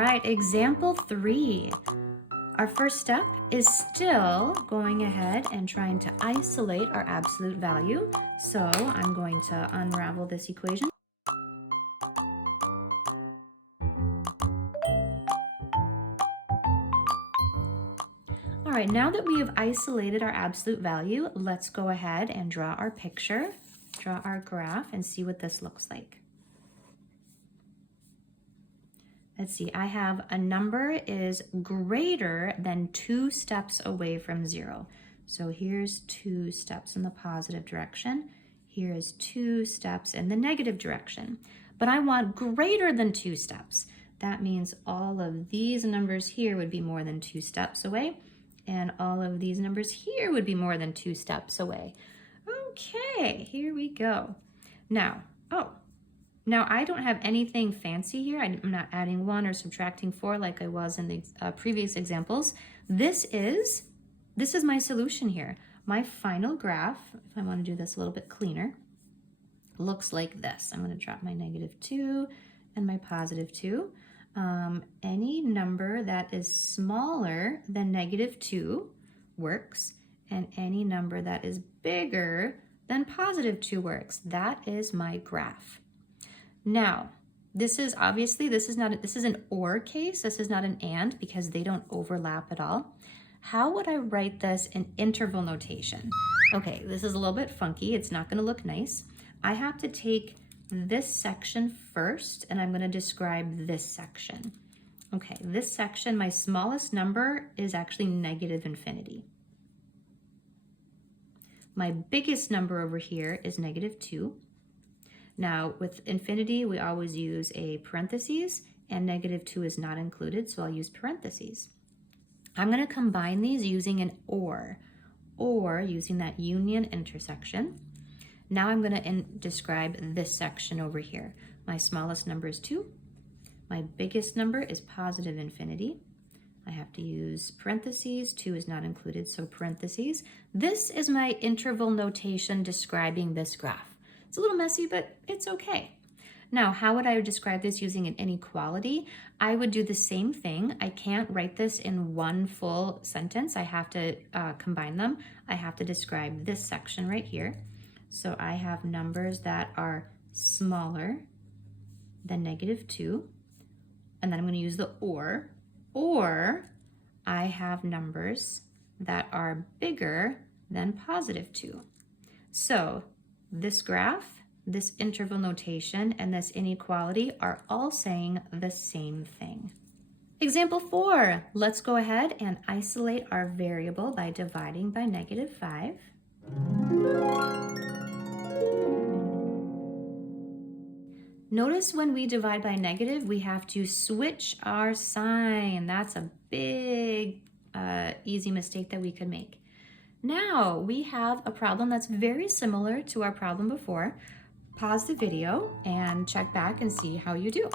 right, example 3. Our first step is still going ahead and trying to isolate our absolute value. So I'm going to unravel this equation. All right, now that we have isolated our absolute value, let's go ahead and draw our picture, draw our graph, and see what this looks like. Let's see, I have a number is greater than 2 steps away from 0. So here's 2 steps in the positive direction. Here is 2 steps in the negative direction. But I want greater than 2 steps. That means all of these numbers here would be more than 2 steps away, and all of these numbers here would be more than 2 steps away. Okay, here we go. Now I don't have anything fancy here. I'm not adding 1 or subtracting 4 like I was in the previous examples. This is my solution here. My final graph, if I want to do this a little bit cleaner, looks like this. I'm going to drop my -2 and my +2. Any number that is smaller than -2 works, and any number that is bigger than +2 works. That is my graph. Now, this is an or case. This is not an and because they don't overlap at all. How would I write this in interval notation? Okay, this is a little bit funky. It's not going to look nice. I have to take this section first, and I'm going to describe this section. Okay, this section, my smallest number is actually -infinity. My biggest number over here is -2. Now, with infinity, we always use a parentheses, and -2 is not included, so I'll use parentheses. I'm going to combine these using an or using that union intersection. Now I'm going to describe this section over here. My smallest number is 2. My biggest number is +infinity. I have to use parentheses. 2 is not included, so parentheses. This is my interval notation describing this graph. It's a little messy, but it's okay. Now, how would I describe this using an inequality? I would do the same thing. I can't write this in one full sentence. I have to combine them. I have to describe this section right here. So I have numbers that are smaller than -2, and then I'm going to use the or I have numbers that are bigger than +2. So this graph, this interval notation, and this inequality are all saying the same thing. Example 4, let's go ahead and isolate our variable by dividing by -5. Notice when we divide by negative, we have to switch our sign. That's a big, easy mistake that we could make. Now we have a problem that's very similar to our problem before. Pause the video and check back and see how you do.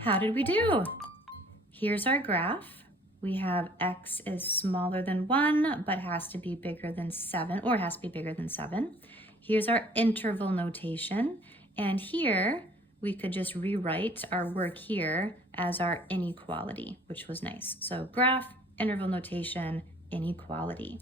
How did we do? Here's our graph. We have x is smaller than 1, but has to be bigger than 7, or has to be bigger than 7. Here's our interval notation. And here, we could just rewrite our work here as our inequality, which was nice. So graph, interval notation, inequality.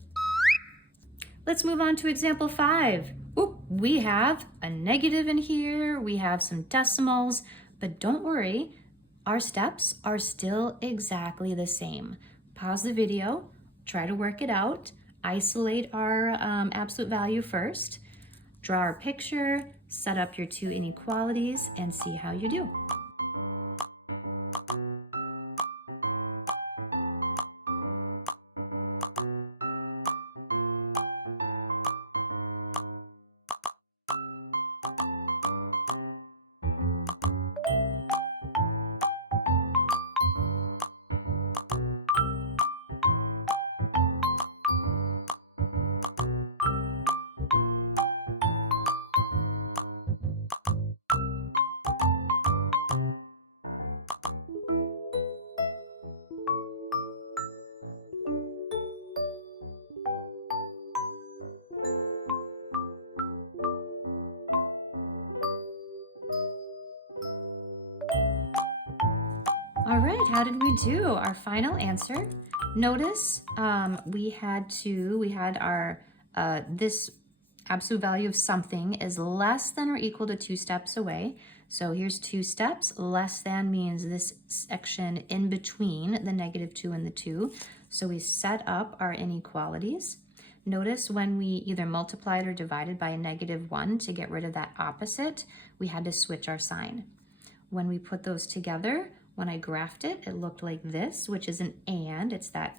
Let's move on to example 5. Oop, we have a negative in here. We have some decimals, but don't worry. Our steps are still exactly the same. Pause the video, try to work it out, isolate our absolute value first, draw our picture, set up your 2 inequalities, and see how you do. All right, how did we do? Our final answer. Notice we had our, this absolute value of something is less than or equal to 2 steps away. So here's 2 steps. Less than means this section in between the -2 and the 2. So we set up our inequalities. Notice when we either multiplied or divided by a -1 to get rid of that opposite, we had to switch our sign. When we put those together, when I graphed it, it looked like this, which is an and. It's that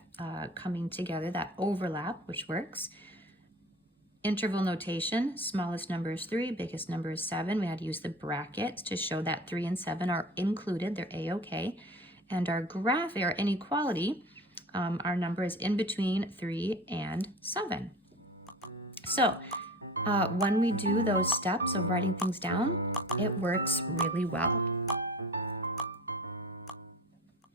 coming together, that overlap, which works. Interval notation, smallest number is 3, biggest number is 7. We had to use the brackets to show that 3 and 7 are included, they're A-okay. And our graph, our inequality, our number is in between 3 and 7. So when we do those steps of writing things down, it works really well.